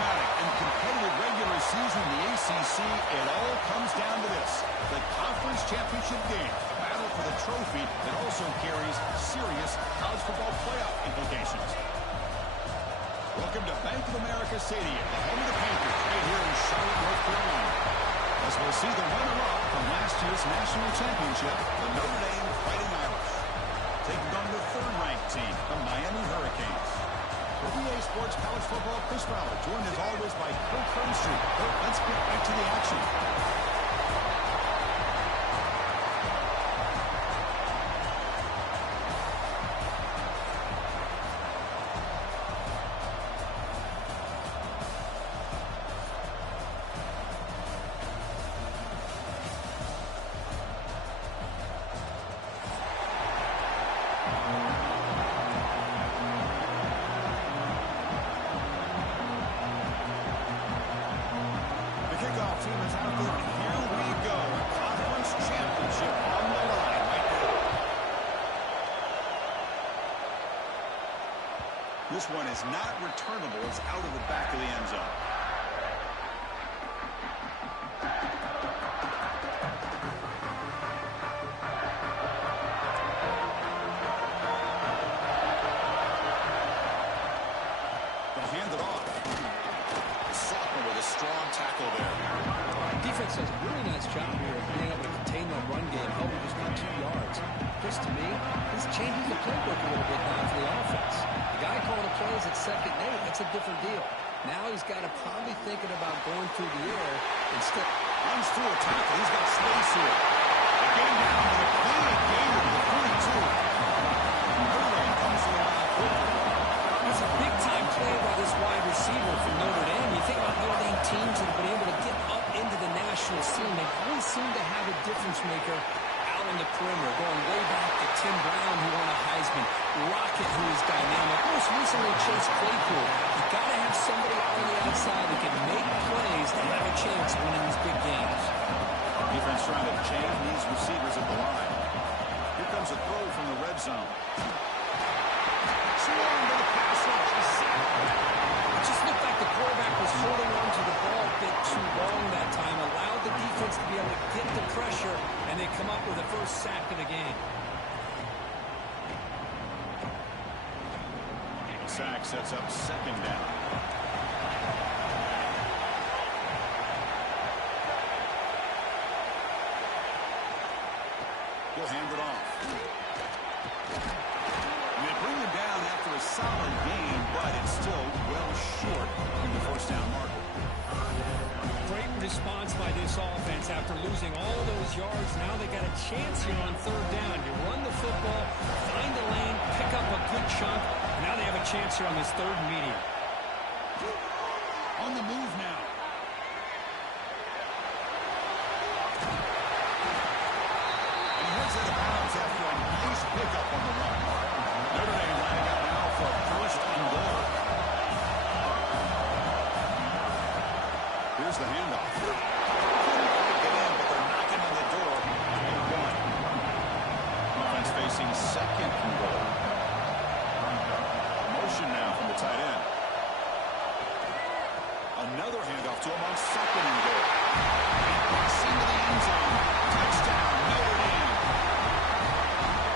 dramatic and competitive regular season in the ACC, it all comes down to this: the conference championship game, a battle for the trophy that also carries serious college football playoff implications. Welcome to Bank of America Stadium, the home of the Panthers, right here in Charlotte, North Carolina. As we'll see the runner-up from last year's national championship, the Notre Dame Fighting Irish, taking on the third-ranked team, the Miami Hurricanes. For BA Sports College Football, Chris Fowler, joined as always by Kirk Herbstreit. Kirk, let's get right to the action. This one is not returnable. It's out of the back of the end zone. They'll hand it off. The sophomore with a strong tackle there. Defense does a really nice job here of being able to contain that run game, helping just about 2 yards. Chris, to me, this changes the playbook a little bit now for the offense. The guy calling the plays at 2nd and 8, that's a different deal. Now he's got to probably thinking about going through the air instead. Runs through a tackle. He's got space here. Again down with a clean gain to the 42. Notre Dame comes to the line quickly. That's a big-time play by this wide receiver from Notre Dame. You think about Notre Dame teams that have been able to get up into the national scene. They always seem to have a difference maker out on the perimeter, going way back to Tim Brown, who won a Heisman, Rocket, who is dynamic, most recently Chase Claypool. You got to have somebody out on the outside that can make plays to have a chance winning these big games. Defense trying to chain these receivers at the line. Here comes a throw from the red zone. Swarmed by the pass rush. It just looked like the quarterback was holding on to the ball a bit too long that time, allowed the defense to be able to get the pressure, and they come up with the first sack of the game. Sack sets up 2nd down. He'll hand it off. They bring him down after a solid gain, but it's still well short in the first down marker. Great response by this offense after losing all those yards. Now they got a chance here on 3rd down. You run the football, find the lane, pick up a good chunk. And now they have a chance here on this 3rd and medium. On the move now. And he heads out of bounds after a nice pickup on the run. Notre Dame lining up now for a 1st and goal. Here's the handoff. Get in, but they're knocking on the door. And 1. Offense facing 2nd and goal. Motion now from the tight end. Another handoff to him on 2nd and goal. And crossing to the end zone. Touchdown, Notre Dame.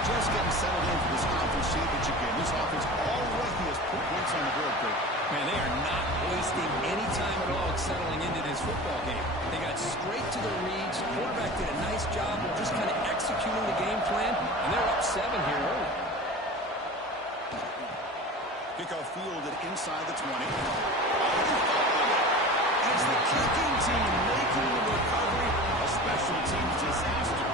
Just getting settled in for this conference championship game. This offense already has put points on the board, Kurt. Man, they are not wasting any time at all settling into this football game. They got straight to the reads. Quarterback did a nice job of just kind of executing the game plan, and they're up 7 here early. Kickoff fielded inside the 20. As the kicking team making the recovery, a special teams disaster.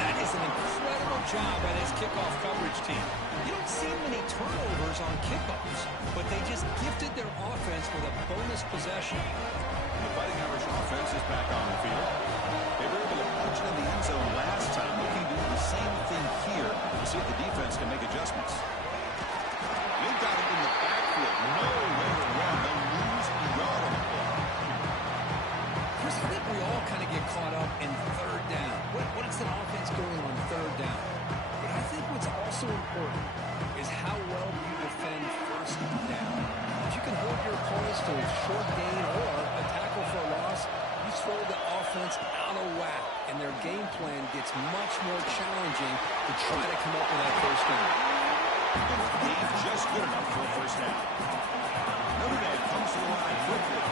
That is an incredible job by this kickoff coverage team. You don't see many turnovers on kickoffs, but they just gifted their offense with a bonus possession. The Fighting Irish offense is back on the field. They were able to punch in the end zone last time. Looking to do the same thing here to see if the defense can make adjustments. They've got it in the backfield. No way to run. They'll lose a yard on the play. Chris, I think we all kind of get caught up in 3rd down. What is an offense doing on 3rd down? But I think what's also important is how well you defend 1st down. If you can hold your opponents comes to a short gain or a tackle for a loss, you throw the offense out of whack, and their game plan gets much more challenging to try to come up with that first down. Game just good enough for a first down. Notre Dame comes to the line quickly.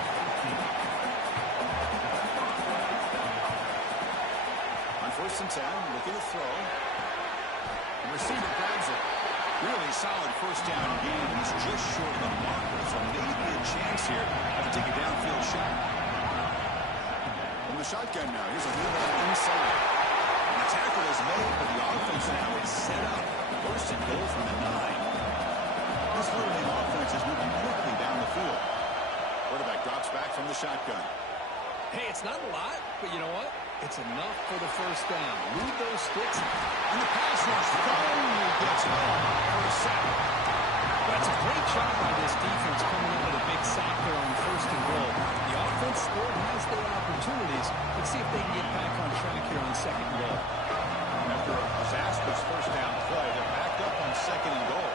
On 1st and 10, looking to throw. The receiver grabs it. Really solid first down gain. He's just short of the marker, so maybe a chance here to take a downfield shot. From the shotgun now, here's a handoff inside. And the tackle is made, but the offense now is set up. 1st and goal from the 9. This Notre Dame offense is moving quickly down the field. Quarterback drops back from the shotgun. Hey, it's not a lot, but you know what? It's enough for the first down. Move those sticks. And the pass rush finally gets home for a sack. That's a great job by this defense coming up with a big sack there on 1st and goal. The offense still has their opportunities. Let's see if they can get back on track here on 2nd and goal. After a disastrous first down play, they're backed up on 2nd and goal.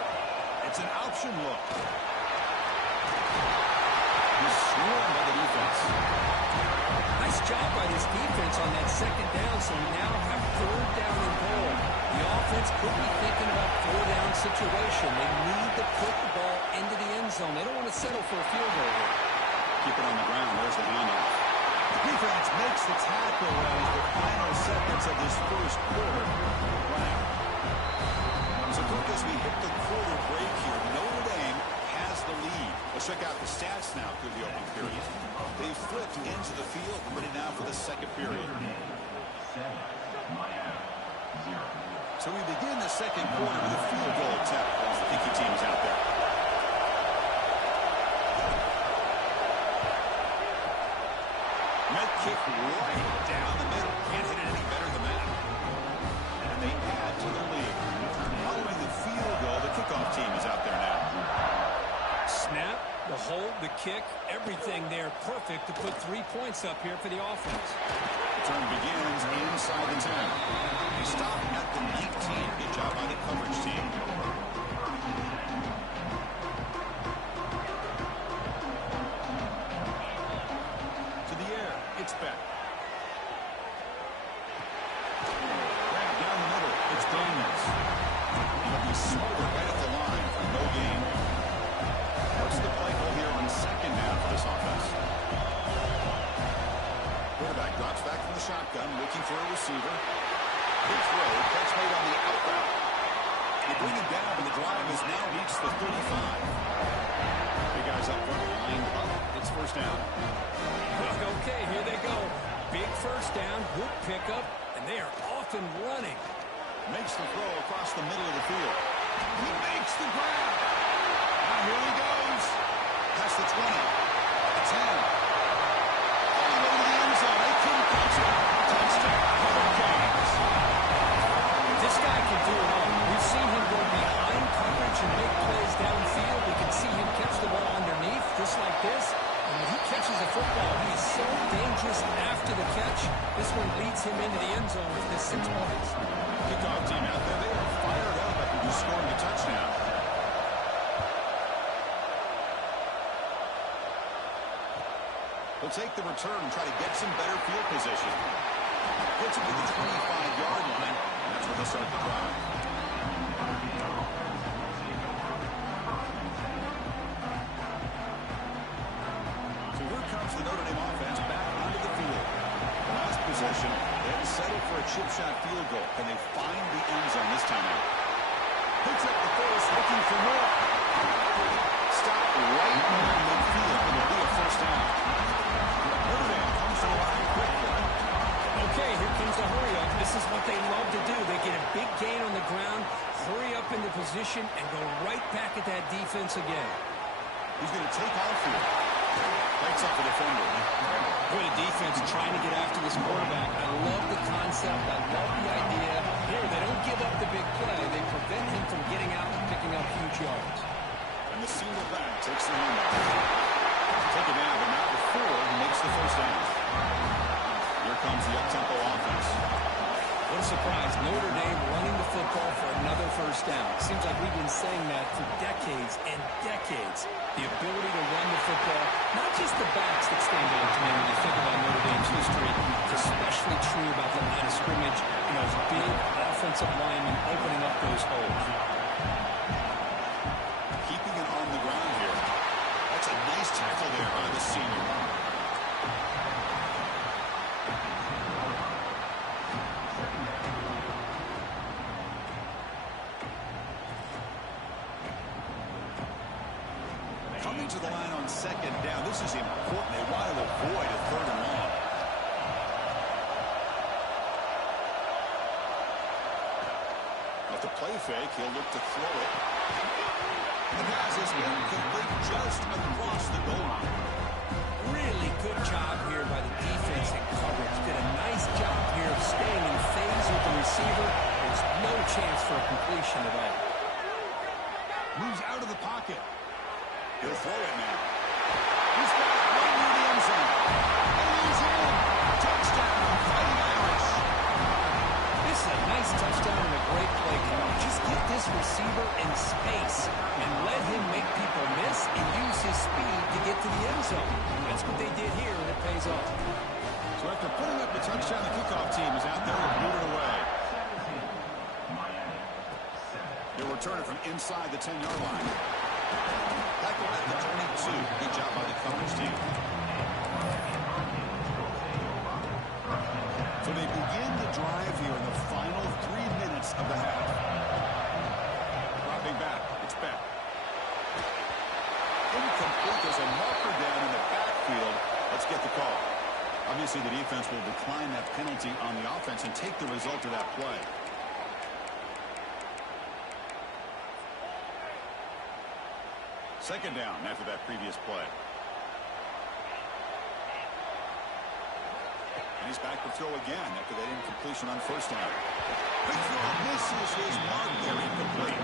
It's an option look. He's swarmed by the defense. Nice job by this defense on that 2nd down, so we now have 3rd down and goal. The offense could be thinking about 4-down situation. They need to put the ball into the end zone. They don't want to settle for a field goal here. Keep it on the ground. There's the handoff. The defense makes the tackle as the final seconds of this first quarter run out. So quick as we hit the quarter break here, Notre Dame has the lead. Let's check out the stats now through the opening period. They've flipped into the field, ready now for the 2nd period. So we begin the 2nd quarter with a field goal attempt as the Kinky team's out there. Med kick right down the middle. Can't hit it any better than that. And they add to the lead. Following the field goal, the kickoff team is out there now. Snap, the hold, the kick, everything there perfect to put 3 points up here for the offense. Return begins inside the 10. They stop at the 18. Good job by the coverage team. To the air, it's back. Grab down the middle, it's Daniels. He'll be smothered right at the line for no gain. What's the play call here on 2nd down for this offense? Quarterback drops back from the shotgun, looking for a receiver. Good throw, catch made on the out route. They bring him down, and the drive has now reached the 35. Big guys up front, lined up. It's 1st down. Okay, here they go. Big first down, good pickup, and they are off and running. Makes the throw across the middle of the field. He makes the grab. Now here he goes. Past the 20. The 10. All the way to the end zone. They couldn't catch it. Touchdown, Hurricanes. This guy can do it all. We've seen him go behind coverage and make plays downfield. We can see him catch the ball underneath, just like this. And when he catches a football, he's so dangerous after the catch. This one leads him into the end zone with this 6 points. Kickoff team out there. They are fired up after just scoring a touchdown. They'll take the return and try to get some better field position. Gets him to the 25-yard line. And that's where they'll start the drive. So here comes the Notre Dame offense back onto the field. Last possession, they had to settle for a chip shot field goal. Can they find the end zone this time out? Picks up the first, looking for more. Stop right near midfield. It'll be a 1st down. Notre Dame comes to the line quickly. Okay, here comes the hurry up. This is what they love to do. They get a big gain on the ground, hurry up into position, and go right back at that defense again. He's going to take off here. Breaks off the defender. Good defense trying to get after this quarterback. I love the concept. I love the idea. Here, they don't give up the big play. They prevent him from getting out and picking up huge yards. And the single back takes the handoff. Take it down, but not before he makes the 1st down. Here comes the up-tempo offense. What a surprise. Notre Dame running the football for another 1st first down. Seems like we've been saying that for decades and decades. The ability to run the football, not just the backs that stand out to me when you think about Notre Dame's history. It's especially true about the line of scrimmage and those big offensive linemen opening up those holes. Keeping it on the ground here. That's a nice tackle there by the senior. Coming to the line on second down. This is important. They want to avoid a third and long. With the play fake, he'll look to throw it. The pass is incomplete just across the goal line. Really good job here by the defense and coverage. Did a nice job here of staying in phase with the receiver. There's no chance for a completion at all. Moves out of the pocket. He'll throw it now. He's got it right near the end zone. And he's in. Touchdown, Fighting Irish. This is a nice touchdown and a great play call. Just get this receiver in space and let him make people miss and use his speed to get to the end zone. That's what they did here, and it pays off. So after putting up the touchdown, the kickoff team is out there to boot it away. He'll return it from inside the 10-yard line. Tackle at the 22. Good job by the coverage team. So they begin the drive here in the final 3 minutes of the half. Dropping back. It's back. Incomplete. There's a marker down in the backfield. Let's get the call. Obviously, the defense will decline that penalty on the offense and take the result of that play. Second down after that previous play. And he's back to throw again after that incompletion on first down. Big throw misses his mark there, incomplete.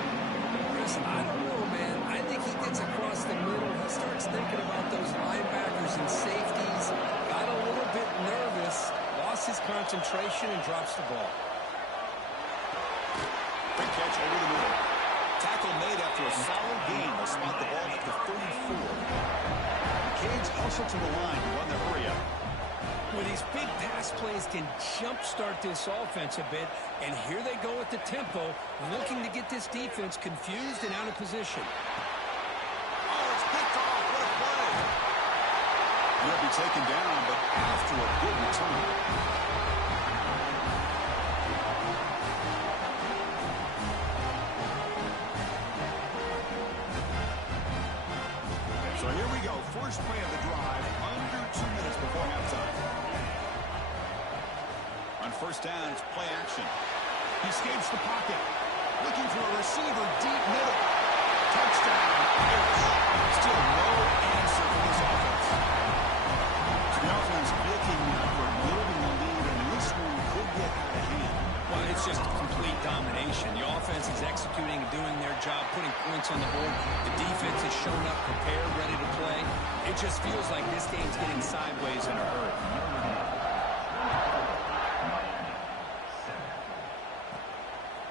Chris, I don't know, man. I think he gets across the middle. He starts thinking about those linebackers and safeties. Got a little bit nervous, lost his concentration, and drops the ball. Big catch over the middle. Tackle made after a solid gain. They'll spot the ball at the 34. Cade's hustle to the line to run the hurry up. Well, these big pass plays can jumpstart this offense a bit, and here they go at the tempo, looking to get this defense confused and out of position. Oh, it's picked off. What a play. He'll be taken down, but after a good return. So here we go. First play of the drive, under 2 minutes before halftime. On first down, it's play action. He escapes the pocket. Looking for a receiver deep middle. Touchdown, Irish. Still no answer for this offense. So the offense looking now for building a lead, and this one could get out of hand. Well, it's just complete domination. The offense is executing, doing their job, putting points on the board. The defense is showing up, prepared, ready to play. It just feels like this game's getting sideways in a hurry.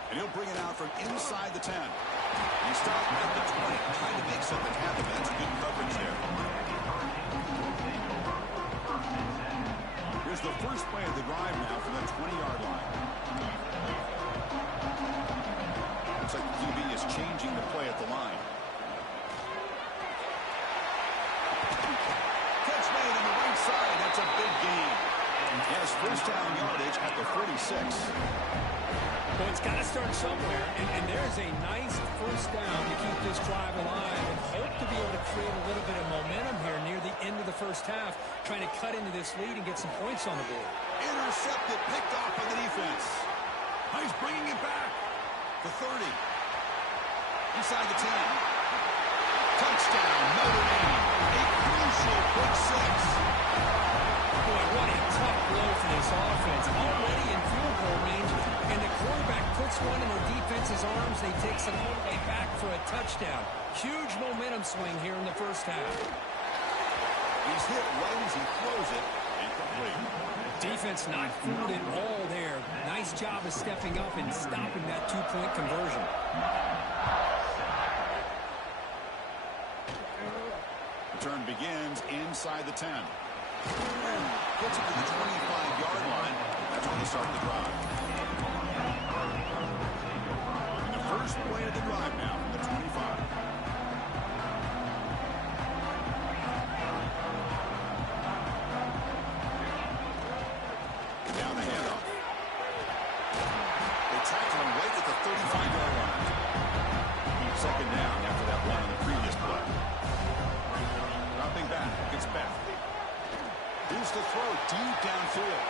And he'll bring it out from inside the 10. He starts at the 20, trying to make something happen. That's good coverage there. Here's the first play of the drive now from the 20-yard line. Looks like the QB is changing the play at the line. Catch made on the right side. That's a big gain. Yes, first down yardage at the 46. Well, it's got to start somewhere, and there's a nice first down to keep this drive alive and hope to be able to create a little bit of momentum here near the end of the first half, trying to cut into this lead and get some points on the board. Intercepted, picked off by the defense. He's bringing it back. The 30. Inside the 10. Touchdown, Notre Dame. A crucial pick six. Boy, what a tough blow for this offense. Already in field goal range, and the quarterback puts one in the defense's arms. They takes it all the way back for a touchdown. Huge momentum swing here in the first half. He's hit right as he throws it. Incomplete. Defense not fooled at all there. Nice job of stepping up and stopping that two-point conversion. Return begins inside the 10. Gets it to the 25-yard line. That's when they start the drive. And the first play of the drive now from the 25. Down the handoff. They tackle him right at the 35-yard line. Second down after that one on the previous play. Dropping back. It's Beck. Here's the throw deep downfield.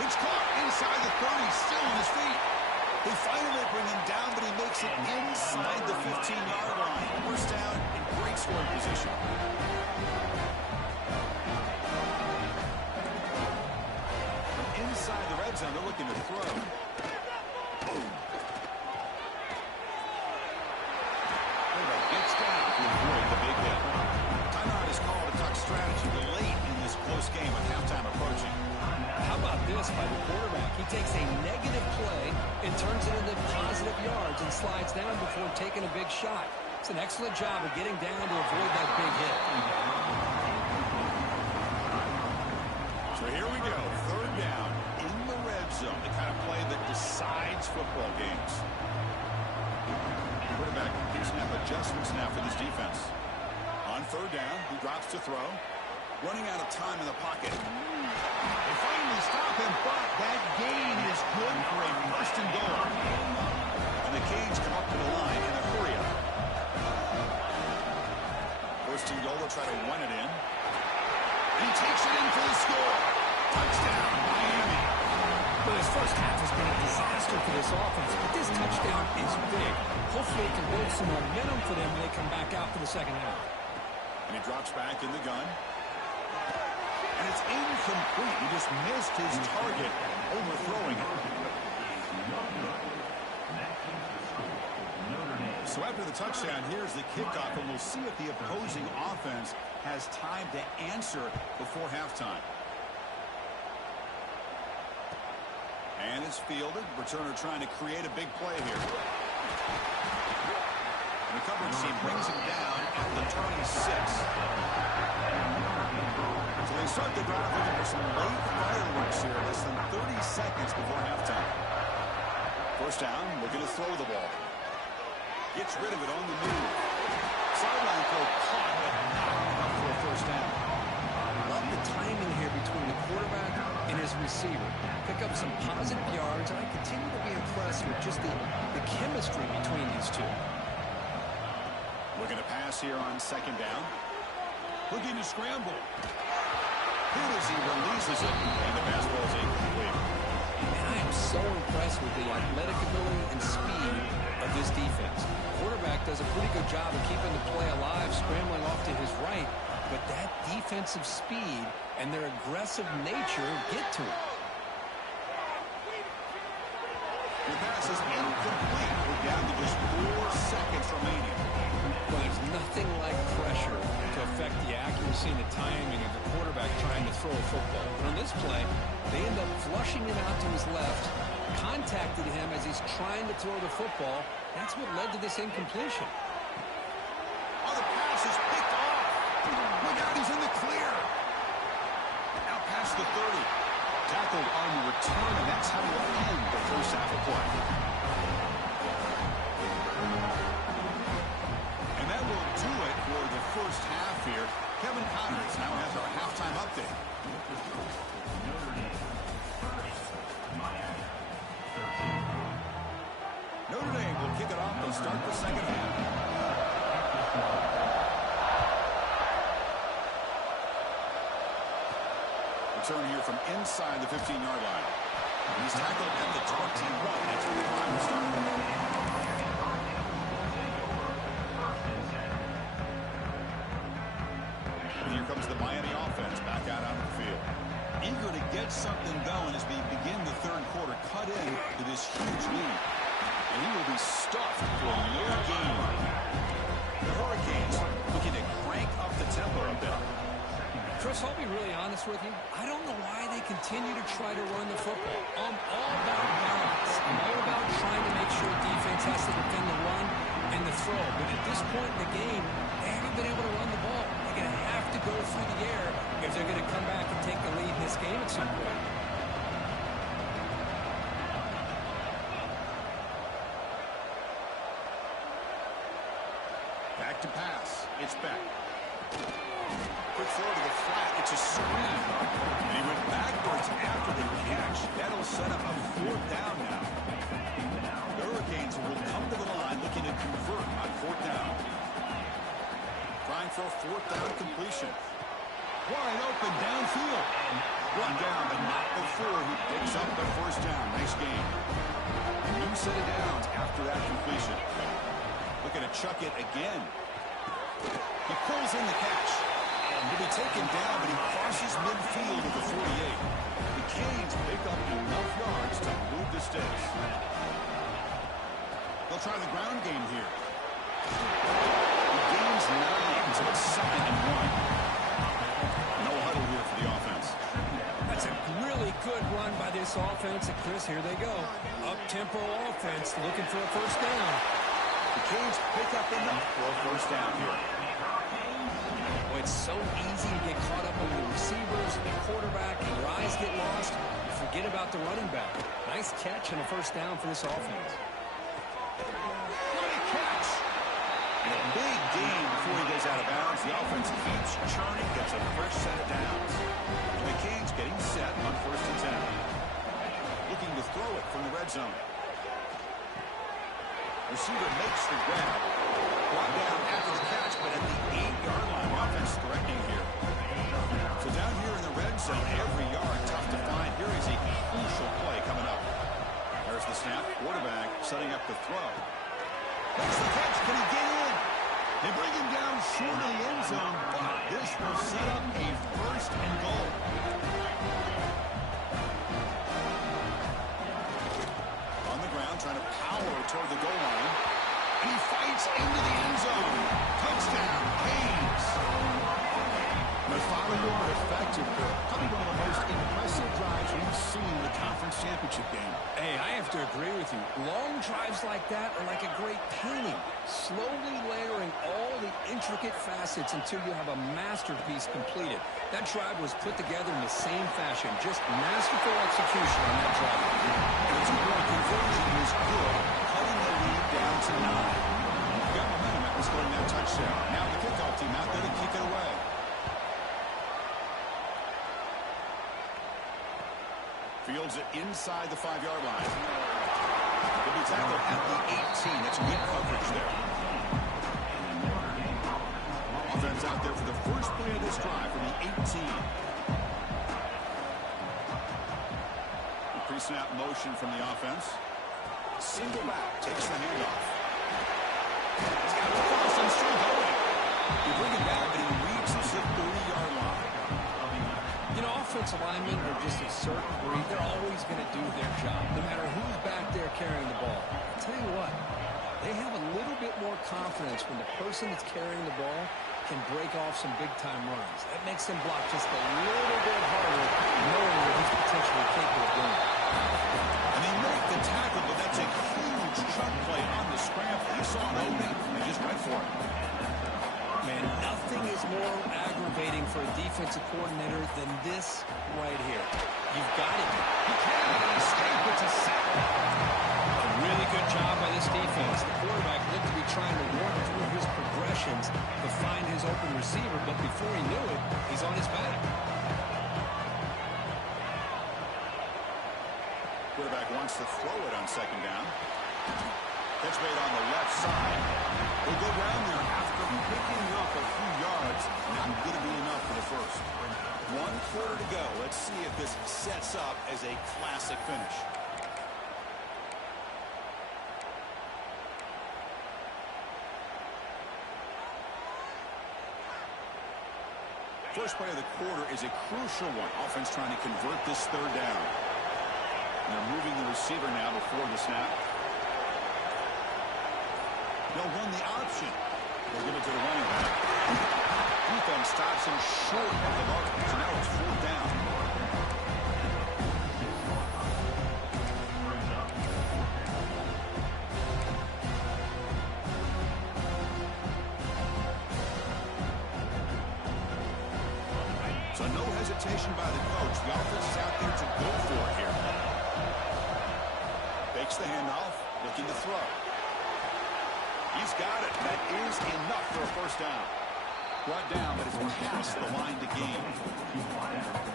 It's caught inside the 30, still on his feet. They finally bring him down, but he makes it inside the 15-yard line. First down in great scoring position. From inside the red zone, they're looking to throw. Gets down to avoid the big hit. Timeout is called to talk strategy late in this close game with halftime approaching. How about this by the quarterback? He takes a negative play and turns it into positive yards and slides down before taking a big shot. It's an excellent job of getting down to avoid that big hit. So here we go. Third down in the red zone. The kind of play that decides football games. Quarterback can snap adjustments now for this defense. On third down, he drops to throw. Running out of time in the pocket. They finally stop him, but that gain is good for a first and goal. And the Canes come up to the line in a hurry up. First and goal, they'll try to run it in. And he takes it in for the score. Touchdown, Miami. Well, his first half has been a disaster for this offense, but this touchdown is big. Hopefully it can build some momentum for them when they come back out for the second half. And he drops back in the gun. And it's incomplete. He just missed his target, overthrowing it. So after the touchdown, here's the kickoff, and we'll see if the opposing offense has time to answer before halftime. And it's fielded. Returner trying to create a big play here. And the coverage team brings him down at the 26. So they start the drive looking for some late fireworks here, less than 30 seconds before halftime. First down, looking to throw the ball. Gets rid of it on the move. Sideline throw caught, but not enough for a first down. Love the timing here between the quarterback and his receiver. Pick up some positive yards, and I continue to be impressed with just the chemistry between these two. Looking to pass here on second down. Looking to scramble. Here as he releases it, and the pass ball is incomplete. And I am so impressed with the athletic ability and speed of this defense. Quarterback does a pretty good job of keeping the play alive, scrambling off to his right, but that defensive speed and their aggressive nature get to him. The pass is incomplete. We're down to just 4 seconds remaining. Well, there's nothing like pressure to affect the accuracy and the timing of the quarterback trying to throw a football. But on this play, they end up flushing him out to his left, contacted him as he's trying to throw the football. That's what led to this incompletion. Oh, the pass is picked off. Look out, he's in the clear. Now past the 30. Tackled on the return, and that's how we'll end the first half of play. And that will do it for the first half here. Kevin Connors now has our halftime update. Notre Dame will kick it off and start the second half. Return here from inside the 15-yard line. He's tackled at the 21. That's where the drive will start. And here comes the Miami offense back out onto the field. Eager to get something going as we begin the third quarter. Cut in to this huge lead. And he will be stuffed for a low gain. The Hurricanes looking to crank up the tempo a bit. Chris, I'll be really honest with you. I don't know why they continue to try to run the football. I'm all about balance. I'm all about trying to make sure defense has to defend the run and the throw. But at this point in the game, they haven't been able to run the ball. They're going to have to go through the air if they're going to come back and take the lead in this game at some point. Back to pass. It's back. Quick throw to the flat. It's a screen. And he went backwards after the catch. That'll set up a 4th down now. The Hurricanes will come to the line looking to convert on 4th down. Trying for a 4th down completion. Wide open downfield. And run down, but not before he picks up the 1st down. Nice game. A new set of downs after that completion. Looking to chuck it again. He pulls in the catch. And he'll be taken down, but he crosses midfield at the 48. The Canes pick up enough yards to move the sticks. They'll try the ground game here. He gains 9, so it's 2nd and 1. No huddle here for the offense. That's a really good run by this offense. And Chris, here they go. Up-tempo offense looking for a 1st down. The Canes pick up enough for a 1st down here. Boy, it's so easy to get caught up on the receivers, the quarterback, and your eyes get lost. You forget about the running back. Nice catch and a 1st down for this offense. Great catch. And a big gain before he goes out of bounds. The offense keeps churning, gets a fresh set of downs. And the Canes getting set on 1st and 10. Looking to throw it from the red zone. Receiver makes the grab. Brought down after the catch, but at the 8-yard line. The offense threatening here. So down here in the red zone, every yard tough to find. Here is a crucial play coming up. There's the snap. Quarterback setting up the throw. Makes the catch. Can he get in? They bring him down short of the end zone, but this will set up a 1st and goal. On the ground, trying to power toward the goal line. And he fights into the end zone. Touchdown, Canes. Methodical, effective. Probably one of the most impressive drives we've seen in the conference championship game. Hey, I have to agree with you. Long drives like that are like a great painting. Slowly layering all the intricate facets until you have a masterpiece completed. That drive was put together in the same fashion. Just masterful execution on that drive. And the 2-point conversion is good, cutting the lead down to 9. Got momentum after scoring that touchdown. Now the kickoff team out there to kick it away. Fields it inside the 5-yard line. He'll be tackled at the 18. That's good coverage there. Offense out there for the first play of this drive from the 18. Pre-snap motion from the offense. Single back takes the handoff. He's got the cross and still going. You bring it back and he reaches the 30-yard line. You know, offensive linemen are just a certain breed. They're always going to do their job, no matter who's back there carrying the ball. I'll tell you what, they have a little bit more confidence when the person that's carrying the ball can break off some big-time runs. That makes them block just a little bit harder, knowing that he's potentially capable of doing it. And they make the tackle, but that's a huge chunk play on the scramble. He saw an opening and just went for it. Man, nothing is more aggravating for a defensive coordinator than this right here. You've got it. He can escape. It's a sack. A really good job by this defense. The quarterback looked to be trying to work through his progressions to find his open receiver, but before he knew it, he's on his back. Quarterback wants to throw it on 2nd down. Catch made on the left side. We'll go down there after picking up a few yards. Not going to be enough for the first. 1 quarter to go. Let's see if this sets up as a classic finish. First play of the quarter is a crucial one. Offense trying to convert this 3rd down. And they're moving the receiver now before the snap. They'll run the option. They'll give it to the running back. Defense stops him short of the mark, so now it's 4th down. So no hesitation by the coach. The offense is out there to go for it here. Fakes the handoff, looking to throw. He's got it. That is enough for a 1st down. Brought down, but it's past the line to gain.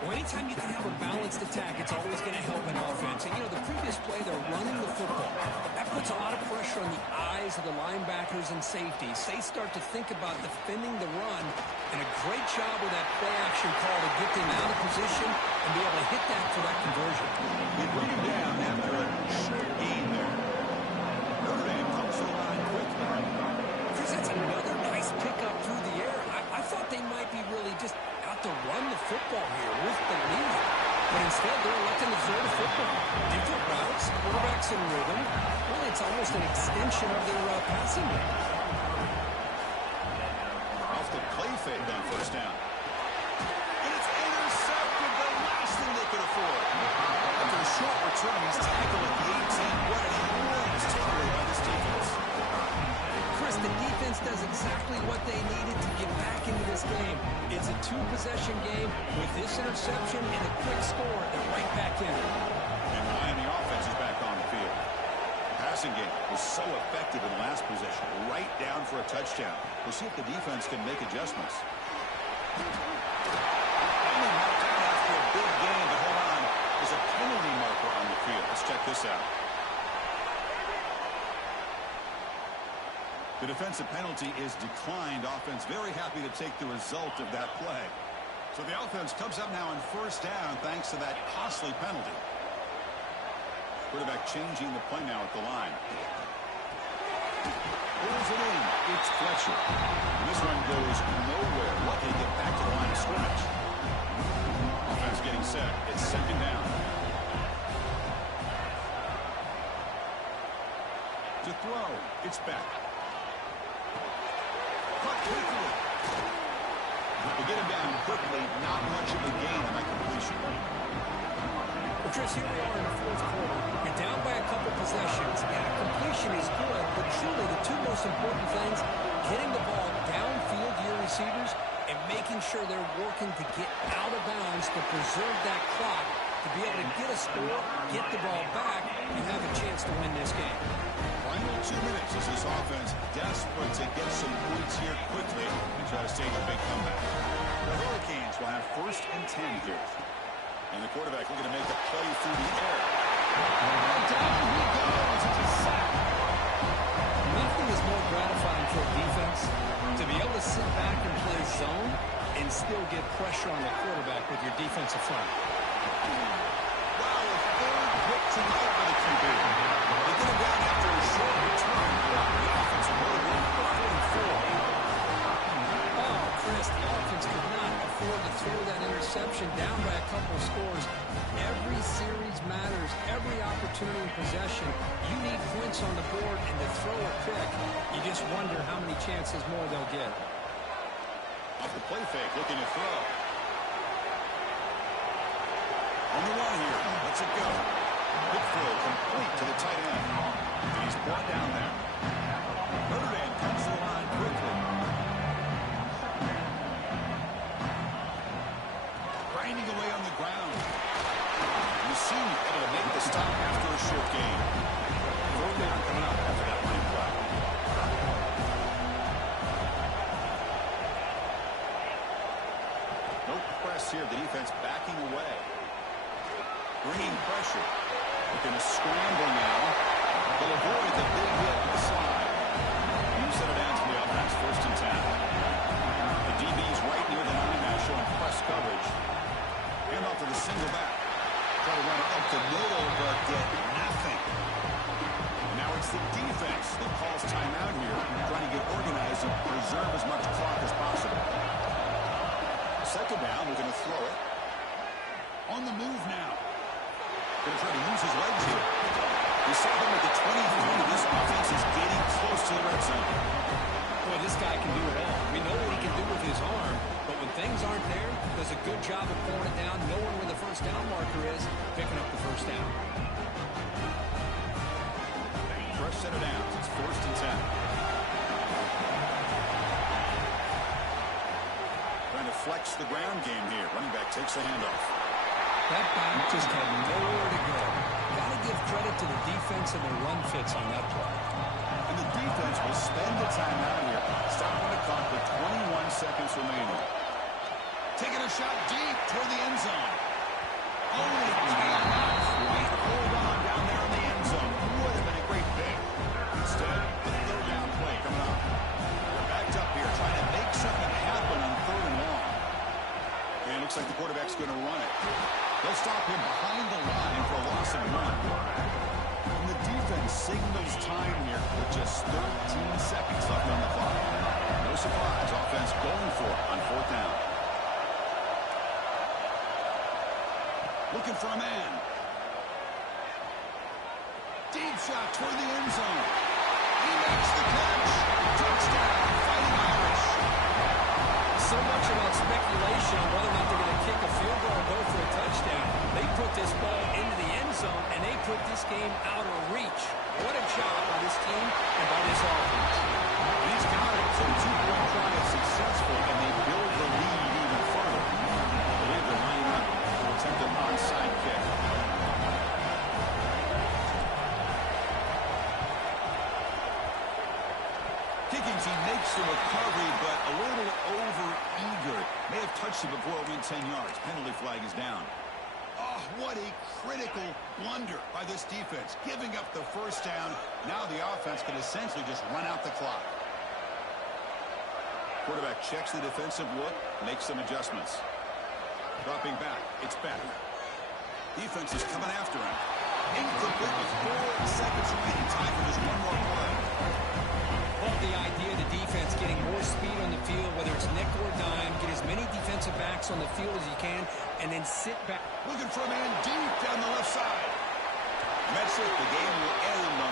Well, anytime you can have a balanced attack, it's always going to help an offense. And, you know, the previous play, they're running the football. That puts a lot of pressure on the eyes of the linebackers and safeties. They start to think about defending the run, and a great job with that play-action call to get them out of position and be able to hit that for that conversion. They bring him down after a short gain there. Notre Dame comes to the line quickly. Chris, that's another nice pickup through the air. I thought they might be really just out to run the football here with the lead. But instead, they're electing to throw the football. Different routes, quarterbacks in rhythm. Really, it's almost an extension of their passing game. Off the play fake on 1st down. And it's intercepted, the last thing they could afford. After a short return, he's tackled at the 18. What an enormous takeaway by this defense. Chris, the defense does exactly what they needed to get back into this game. It's a 2-possession game. With this interception and a quick score, they're right back in. And Miami offense is back on the field. The passing game was so effective in the last possession, right down for a touchdown. We'll see if the defense can make adjustments. Only knocked out after a big game, but hold on. There's a penalty marker on the field. Let's check this out. The defensive penalty is declined. Offense very happy to take the result of that play. So the offense comes up now on 1st down thanks to that costly penalty. Quarterback changing the play now at the line. Pulls it in. It's Fletcher. And this run goes nowhere. Lucky to get back to the line of scrimmage. Offense getting set. It's 2nd down. To throw. It's back. Cut quickly. To get him down quickly, not much of a gain on that completion. Well, Chris, here we are in the 4th quarter. You're down by a couple possessions, and a completion is good, but truly the 2 most important things, getting the ball downfield to your receivers and making sure they're working to get out of bounds to preserve that clock, to be able to get a score, get the ball back, and have a chance to win this game. Final 2 minutes as this offense desperate to get some points here quickly and try to stage a big comeback. The Hurricanes will have 1st and 10 here. And the quarterback looking to make a play through the air. And down he goes. It's a sack. Nothing is more gratifying for a defense to be able to sit back and play zone and still get pressure on the quarterback with your defensive front. Wow, a 3rd pick tonight by the QB. They get him down after a short return. The offense will really win 4-4. Oh, Chris, the offense could not afford to throw that interception down by a couple of scores. Every series matters. Every opportunity in possession. You need points on the board, and to throw a pick, you just wonder how many chances more they'll get. Off the play fake, looking to throw. On the run here. Let's it go. Good throw, complete to the tight end. And he's brought down there. Notre Dame comes to the line quickly. Grinding away on the ground. Mussini able to make the stop after a short game. 4th down coming up after that line play. No press here. The defense backing away. Bringing pressure. Looking to scramble now. They'll avoid the big hit on the slide. You set it down to the offense. 1st and 10. The DB's right near the line now showing press coverage. Hand off to the single back. Try to run it up the middle, but get nothing. Now it's the defense that calls timeout here, trying to get organized and preserve as much clock as possible. 2nd down, we're going to throw it. On the move now. Going to try to use his legs here. We saw him at the 23. This offense is getting close to the red zone. Boy, this guy can linebacker is, picking up the first down. Fresh set of downs. It's 1st and 10. Trying to flex the ground game here. Running back takes the handoff. That back just had nowhere to go. Got to give credit to the defense and the run fits on that play. And the defense will spend the time out here. Stopping the clock with 21 seconds remaining. Taking a shot deep toward the end zone. Only cannot quite hold on down there in the end zone. Would have been a great pick. Instead, the 3rd down play coming up. They're backed up here trying to make something happen on 3rd and long. And it looks like the quarterback's going to run it. They'll stop him behind the line for a loss of 1. And the defense signals time here with just 13 seconds left on the clock. No surprise, offense going for it on 4th down. Looking for a man. Deep shot toward the end zone. He makes the catch. Touchdown, Fighting Irish. So much about speculation on whether or not they're going to kick a field goal or go for a touchdown. They put this ball into the end zone, and they put this game out of reach. What a job by this team and by this offense. He's got it. So 2-point try is successful, and they build the lead even further. I believe they're lining up to attempt an onside kick. Higgins, he makes the recovery, but a little over-eager. May have touched it before it went 10 yards. Penalty flag is down. Oh, what a critical blunder by this defense. Giving up the 1st down. Now the offense can essentially just run out the clock. Quarterback checks the defensive look, makes some adjustments. Dropping back, it's back. Defense is coming after him. Incomplete with 4 seconds remaining. Time for just one more play. Well, the idea of the defense getting more speed on the field, whether it's nickel or dime, get as many defensive backs on the field as you can, and then sit back. Looking for a man deep down the left side. And that's it. The game will end on